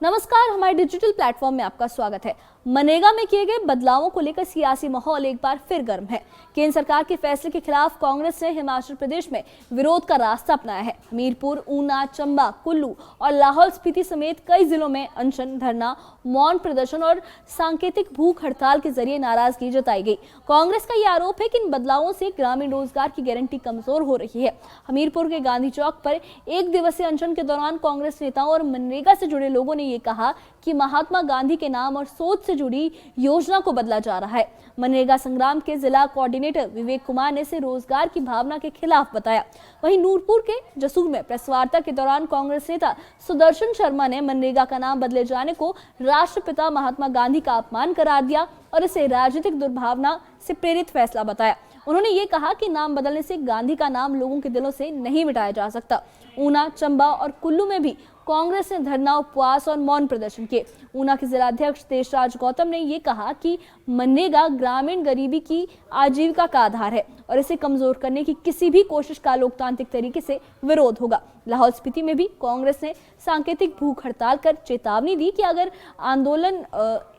नमस्कार, हमारे digital platform में आपका स्वागत है। मनरेगा में किए गए बदलावों को लेकर सियासी माहौल एक बार फिर गर्म है। केंद्र सरकार के फैसले के खिलाफ कांग्रेस ने हिमाचल प्रदेश में विरोध का रास्ता अपनाया है। हमीरपुर, ऊना, चंबा, कुल्लू और लाहौल स्पीति समेत कई जिलों में अनशन, धरना, मौन प्रदर्शन और सांकेतिक भूख हड़ताल के जरिए नाराजगी जताई गई। कांग्रेस का यह आरोप है कि इन बदलावों से ग्रामीण रोजगार की गारंटी कमजोर हो रही है। हमीरपुर के गांधी चौक पर एक दिवसीय अनशन के दौरान कांग्रेस नेताओं और मनरेगा से जुड़े लोगों ने ये कहा कि महात्मा गांधी के नाम और सोच से जुड़ी योजना को बदला जा रहा है। मनरेगा संग्राम के जिला कोऑर्डिनेटर विवेक कुमार ने इसे रोजगार की भावना के खिलाफ बताया। वहीं नूरपुर के जसूर में प्रेस वार्ता के दौरान कांग्रेस नेता सुदर्शन शर्मा ने मनरेगा का नाम बदले जाने को राष्ट्रपिता महात्मा गांधी का अपमान करार दिया और इसे राजनीतिक दुर्भावना से प्रेरित फैसला बताया। उन्होंने ये कहा कि नाम बदलने से गांधी का नाम लोगों के दिलों से नहीं मिटाया जा सकता। ऊना, चंबा और कुल्लू में भी कांग्रेस ने धरना, उपवास और मौन प्रदर्शन किए। ऊना के जिलाध्यक्ष देशराज गौतम ने ये कहा कि मनरेगा ग्रामीण गरीबी की आजीविका का आधार है और इसे कमजोर करने की किसी भी कोशिश का लोकतांत्रिक तरीके से विरोध होगा। लाहौल स्पीति में भी कांग्रेस ने सांकेतिक भूख हड़ताल कर चेतावनी दी कि अगर आंदोलन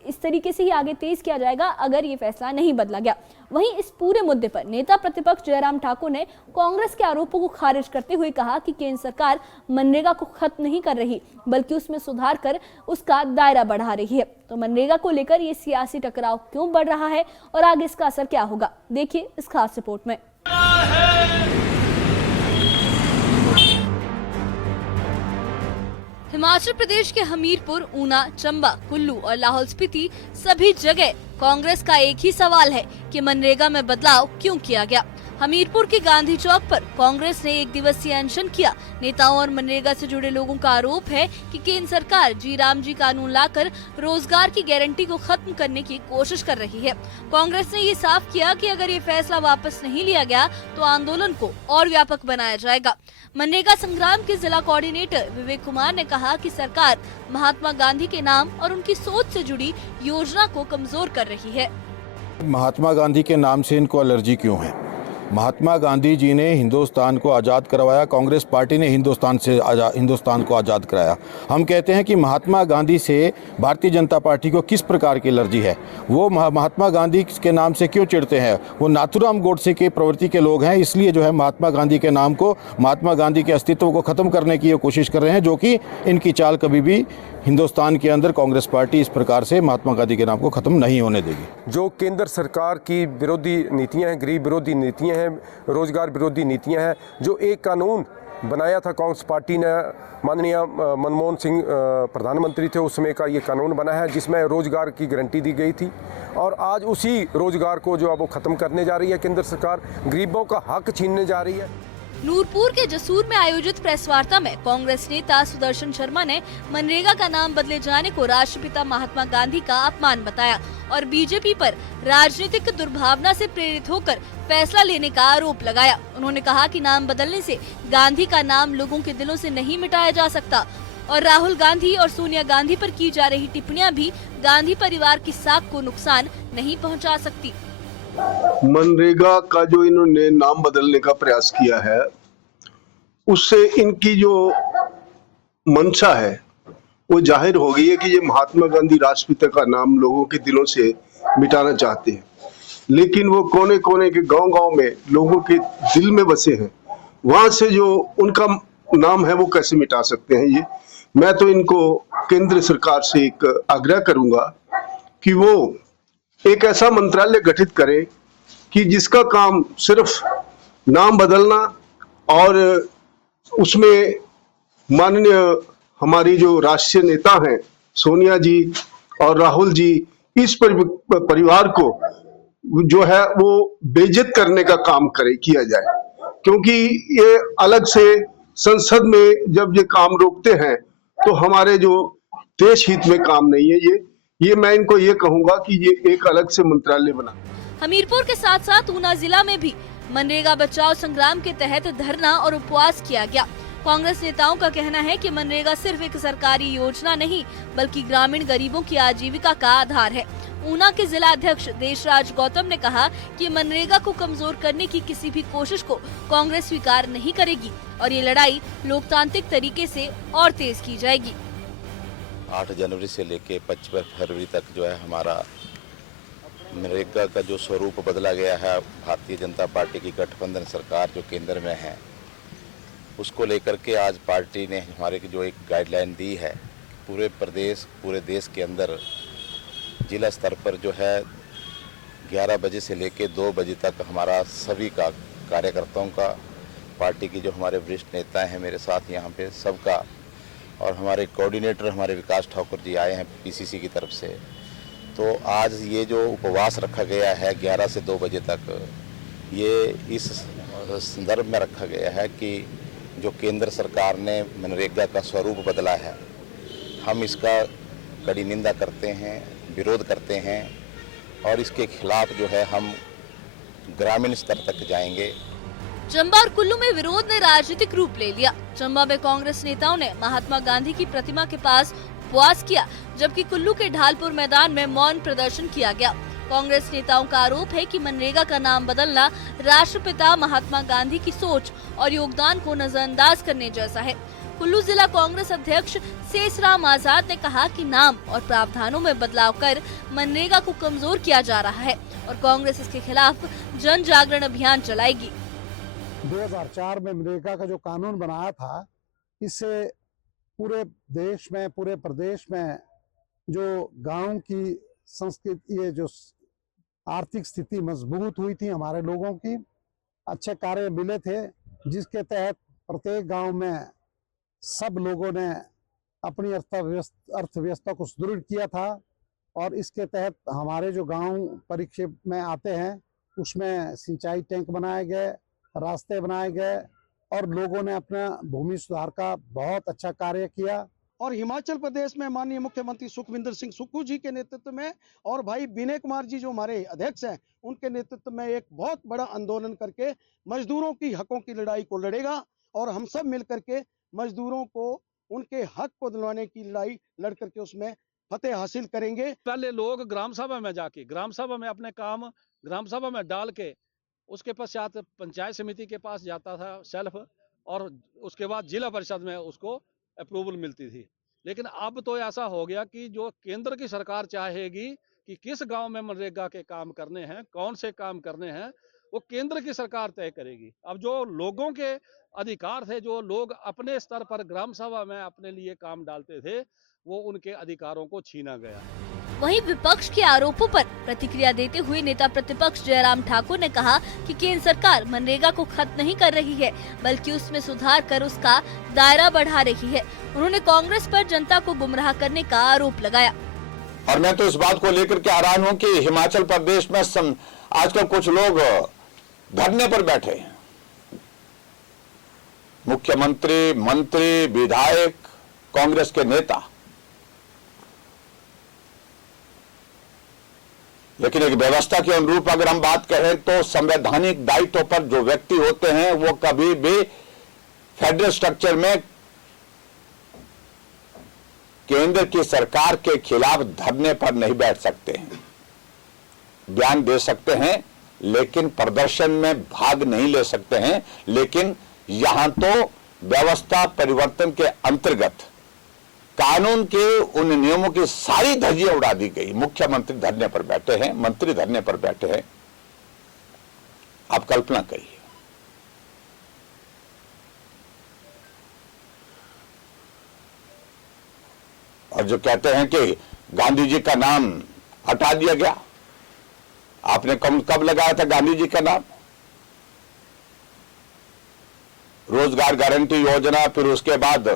इस तरीके से ही आगे तेज किया जाएगा अगर ये फैसला नहीं बदला गया। वहीं इस पूरे मुद्दे पर नेता प्रतिपक्ष जयराम ठाकुर ने कांग्रेस के आरोपों को खारिज करते हुए कहा कि केंद्र सरकार मनरेगा को खत्म नहीं कर रही बल्कि उसमें सुधार कर उसका दायरा बढ़ा रही है। तो मनरेगा को लेकर ये सियासी टकराव क्यों बढ़ रहा है और आगे इसका असर क्या होगा, देखिए इस खास रिपोर्ट में। हिमाचल प्रदेश के हमीरपुर, ऊना, चंबा, कुल्लू और लाहौल स्पीति सभी जगह कांग्रेस का एक ही सवाल है कि मनरेगा में बदलाव क्यों किया गया। हमीरपुर के गांधी चौक पर कांग्रेस ने एक दिवसीय अनशन किया। नेताओं और मनरेगा से जुड़े लोगों का आरोप है कि केंद्र सरकार जी राम जी कानून लाकर रोजगार की गारंटी को खत्म करने की कोशिश कर रही है। कांग्रेस ने ये साफ किया कि अगर ये फैसला वापस नहीं लिया गया तो आंदोलन को और व्यापक बनाया जाएगा। मनरेगा संग्राम के जिला कोऑर्डिनेटर विवेक कुमार ने कहा कि सरकार महात्मा गांधी के नाम और उनकी सोच से जुड़ी योजना को कमजोर कर रही है। महात्मा गांधी के नाम से इनको एलर्जी क्यों है? महात्मा गांधी जी ने हिंदुस्तान को आज़ाद करवाया, कांग्रेस पार्टी ने हिंदुस्तान को आज़ाद कराया। हम कहते हैं कि महात्मा गांधी से भारतीय जनता पार्टी को किस प्रकार की एलर्जी है? वो महात्मा गांधी के नाम से क्यों चिढ़ते हैं? वो नाथूराम गोडसे के प्रवृत्ति के लोग हैं, इसलिए जो है महात्मा गांधी के नाम को, महात्मा गांधी के अस्तित्व को ख़त्म करने की ये कोशिश कर रहे हैं, जो कि इनकी चाल कभी भी हिंदुस्तान के अंदर कांग्रेस पार्टी इस प्रकार से महात्मा गांधी के नाम को ख़त्म नहीं होने देगी। जो केंद्र सरकार की विरोधी नीतियां हैं, गरीब विरोधी नीतियां हैं, रोजगार विरोधी नीतियां हैं, जो एक कानून बनाया था कांग्रेस पार्टी ने, माननीय मनमोहन सिंह प्रधानमंत्री थे उस समय का ये कानून बना है जिसमें रोजगार की गारंटी दी गई थी और आज उसी रोजगार को जो अब वो ख़त्म करने जा रही है केंद्र सरकार, गरीबों का हक छीनने जा रही है। नूरपुर के जसूर में आयोजित प्रेस वार्ता में कांग्रेस नेता सुदर्शन शर्मा ने मनरेगा का नाम बदले जाने को राष्ट्रपिता महात्मा गांधी का अपमान बताया और बीजेपी पर राजनीतिक दुर्भावना से प्रेरित होकर फैसला लेने का आरोप लगाया। उन्होंने कहा कि नाम बदलने से गांधी का नाम लोगों के दिलों से नहीं मिटाया जा सकता और राहुल गांधी और सोनिया गांधी पर की जा रही टिप्पणियां भी गांधी परिवार की साख को नुकसान नहीं पहुँचा सकती। मनरेगा का जो इन्होंने नाम बदलने का प्रयास किया है उससे इनकी जो मंशा है वो जाहिर हो गई है कि ये महात्मा गांधी राष्ट्रपिता का नाम लोगों के दिलों से मिटाना चाहते हैं, लेकिन वो कोने कोने के गांव-गांव में लोगों के दिल में बसे हैं, वहां से जो उनका नाम है वो कैसे मिटा सकते हैं? ये मैं तो इनको केंद्र सरकार से एक आग्रह करूंगा कि वो एक ऐसा मंत्रालय गठित करे कि जिसका काम सिर्फ नाम बदलना और उसमें माननीय हमारी जो राष्ट्रीय नेता हैं सोनिया जी और राहुल जी, इस परिवार को जो है वो बेइज्जत करने का काम किया जाए, क्योंकि ये अलग से संसद में जब ये काम रोकते हैं तो हमारे जो देश हित में काम नहीं है। ये मैं इनको ये कहूंगा कि ये एक अलग से मंत्रालय बना। हमीरपुर के साथ साथ ऊना जिला में भी मनरेगा बचाओ संग्राम के तहत धरना और उपवास किया गया। कांग्रेस नेताओं का कहना है कि मनरेगा सिर्फ एक सरकारी योजना नहीं बल्कि ग्रामीण गरीबों की आजीविका का आधार है। ऊना के जिला अध्यक्ष देशराज गौतम ने कहा कि मनरेगा को कमजोर करने की किसी भी कोशिश को कांग्रेस स्वीकार नहीं करेगी और ये लड़ाई लोकतांत्रिक तरीके से और तेज की जाएगी। 8 जनवरी से लेके 25 फरवरी तक जो है हमारा मनरेगा का जो स्वरूप बदला गया है, भारतीय जनता पार्टी की गठबंधन सरकार जो केंद्र में है उसको लेकर के आज पार्टी ने हमारे की जो एक गाइडलाइन दी है, पूरे देश के अंदर जिला स्तर पर जो है 11 बजे से लेके 2 बजे तक हमारा सभी का कार्यकर्ताओं का, पार्टी की जो हमारे वरिष्ठ नेता हैं मेरे साथ यहाँ पे सबका, और हमारे कोऑर्डिनेटर हमारे विकास ठाकुर जी आए हैं पीसीसी की तरफ से। तो आज ये जो उपवास रखा गया है 11 से 2 बजे तक, ये इस संदर्भ में रखा गया है कि जो केंद्र सरकार ने मनरेगा का स्वरूप बदला है, हम इसका कड़ी निंदा करते हैं, विरोध करते हैं और इसके खिलाफ जो है हम ग्रामीण स्तर तक जाएंगे। चंबा और कुल्लू में विरोध ने राजनीतिक रूप ले लिया। चंबा में कांग्रेस नेताओं ने महात्मा गांधी की प्रतिमा के पास उपवास किया, जबकि कुल्लू के ढालपुर मैदान में मौन प्रदर्शन किया गया। कांग्रेस नेताओं का आरोप है कि मनरेगा का नाम बदलना राष्ट्रपिता महात्मा गांधी की सोच और योगदान को नजरअंदाज करने जैसा है। कुल्लू जिला कांग्रेस अध्यक्ष सेसराम आजाद ने कहा कि नाम और प्रावधानों में बदलाव कर मनरेगा को कमजोर किया जा रहा है और कांग्रेस इसके खिलाफ जन जागरण अभियान चलाएगी। 2004 में मनरेगा का जो कानून बनाया था, इससे पूरे देश में, पूरे प्रदेश में जो गांव की संस्कृति, ये जो आर्थिक स्थिति मजबूत हुई थी, हमारे लोगों की अच्छे कार्य मिले थे, जिसके तहत प्रत्येक गांव में सब लोगों ने अपनी अर्थव्यवस्था को सुदृढ़ किया था। और इसके तहत हमारे जो गांव परिक्षेप में आते हैं उसमें सिंचाई टैंक बनाए गए, रास्ते बनाए गए और लोगों ने अपना भूमि सुधार का बहुत अच्छा कार्य किया। और हिमाचल प्रदेश में माननीय मुख्यमंत्री सुखविंदर सिंह सुक्खू जी के नेतृत्व में और भाई विनय कुमार जी जो हमारे अध्यक्ष हैं, उनके नेतृत्व में एक बहुत बड़ा आंदोलन करके मजदूरों की हकों की लड़ाई को लड़ेगा और हम सब मिलकर के मजदूरों को उनके हक को दिलवाने की लड़ाई लड़ करके उसमें फतेह हासिल करेंगे। पहले लोग ग्राम सभा में जाके, ग्राम सभा में अपने काम ग्राम सभा में डाल के उसके पश्चात पंचायत समिति के पास जाता था सेल्फ, और उसके बाद जिला परिषद में उसको अप्रूवल मिलती थी। लेकिन अब तो ऐसा हो गया कि जो केंद्र की सरकार चाहेगी कि किस गांव में मनरेगा के काम करने हैं, कौन से काम करने हैं, वो केंद्र की सरकार तय करेगी। अब जो लोगों के अधिकार थे, जो लोग अपने स्तर पर ग्राम सभा में अपने लिए काम डालते थे, वो उनके अधिकारों को छीना गया। वहीं विपक्ष के आरोपों पर प्रतिक्रिया देते हुए नेता प्रतिपक्ष जयराम ठाकुर ने कहा कि केंद्र सरकार मनरेगा को खत्म नहीं कर रही है, बल्कि उसमें सुधार कर उसका दायरा बढ़ा रही है। उन्होंने कांग्रेस पर जनता को गुमराह करने का आरोप लगाया। और मैं तो इस बात को लेकर के हैरान हूं कि हिमाचल प्रदेश में आजकल कुछ लोग धरने पर बैठे हैं, मुख्यमंत्री, मंत्री, विधायक, कांग्रेस के नेता। लेकिन एक व्यवस्था के अनुरूप अगर हम बात करें तो संवैधानिक दायित्व पर जो व्यक्ति होते हैं वो कभी भी फेडरल स्ट्रक्चर में केंद्र की सरकार के खिलाफ धरने पर नहीं बैठ सकते हैं। बयान दे सकते हैं लेकिन प्रदर्शन में भाग नहीं ले सकते हैं। लेकिन यहां तो व्यवस्था परिवर्तन के अंतर्गत कानून के उन नियमों की सारी धज्जियां उड़ा दी गई। मुख्यमंत्री धरने पर बैठे हैं, मंत्री धरने पर बैठे हैं। आप कल्पना करिए। और जो कहते हैं कि गांधी जी का नाम हटा दिया गया, आपने कब लगाया था गांधी जी का नाम? रोजगार गारंटी योजना, फिर उसके बाद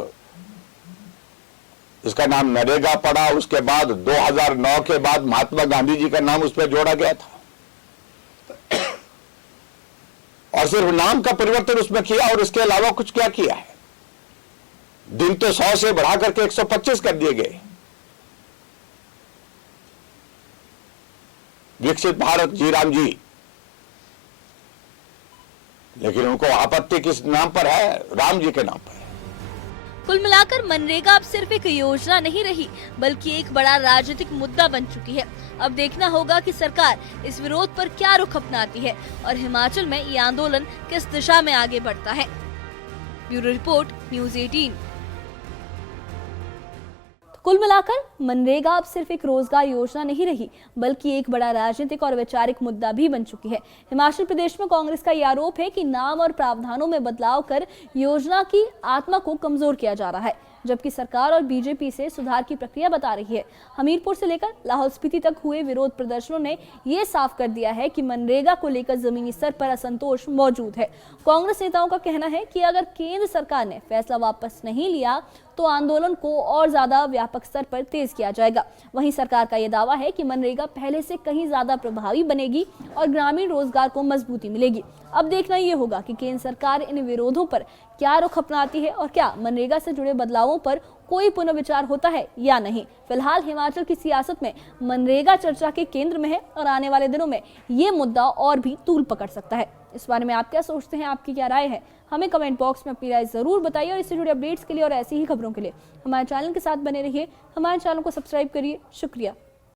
इसका नाम नरेगा पड़ा, उसके बाद 2009 के बाद महात्मा गांधी जी का नाम उस पर जोड़ा गया था और सिर्फ नाम का परिवर्तन उसमें किया और इसके अलावा कुछ क्या किया है? दिन तो 100 से बढ़ा करके 125 कर दिए गए। विकसित भारत जी राम जी, लेकिन उनको आपत्ति किस नाम पर है? राम जी के नाम पर है। कुल मिलाकर मनरेगा अब सिर्फ एक योजना नहीं रही, बल्कि एक बड़ा राजनीतिक मुद्दा बन चुकी है। अब देखना होगा कि सरकार इस विरोध पर क्या रुख अपनाती है और हिमाचल में ये आंदोलन किस दिशा में आगे बढ़ता है। Bureau report, news 18। कुल मिलाकर मनरेगा अब सिर्फ एक रोजगार योजना नहीं रही, बल्कि एक बड़ा राजनीतिक और वैचारिक मुद्दा भी बन चुकी है। हिमाचल प्रदेश में कांग्रेस का यह आरोप है कि नाम और प्रावधानों में बदलाव कर योजना की आत्मा को कमजोर किया जा रहा है, जबकि सरकार और बीजेपी से सुधार की प्रक्रिया बता रही है। हमीरपुर से लेकर लाहौल स्पीति तक हुए विरोध प्रदर्शनों ने यह साफ कर दिया है कि मनरेगा को लेकर जमीनी स्तर पर असंतोष मौजूद है। कांग्रेस नेताओं का कहना है कि अगर केंद्र सरकार ने फैसला वापस नहीं लिया तो आंदोलन को और ज्यादा व्यापक स्तर पर तेज किया जाएगा। वहीं सरकार का यह दावा है कि मनरेगा पहले से कहीं ज्यादा प्रभावी बनेगी और ग्रामीण रोजगार को मजबूती मिलेगी। अब देखना यह होगा कि केंद्र सरकार इन विरोधों पर क्या रुख अपनाती है और क्या मनरेगा से जुड़े बदलावों पर कोई पुनर्विचार होता है या नहीं। फिलहाल हिमाचल की सियासत में मनरेगा चर्चा के केंद्र में है और आने वाले दिनों में ये मुद्दा और भी तूल पकड़ सकता है। इस बारे में आप क्या सोचते हैं, आपकी क्या राय है, हमें कमेंट बॉक्स में अपनी राय जरूर बताइए। और इससे जुड़े अपडेट्स के लिए और ऐसी ही खबरों के लिए हमारे चैनल के साथ बने रहिए। हमारे चैनल को सब्सक्राइब करिए। शुक्रिया।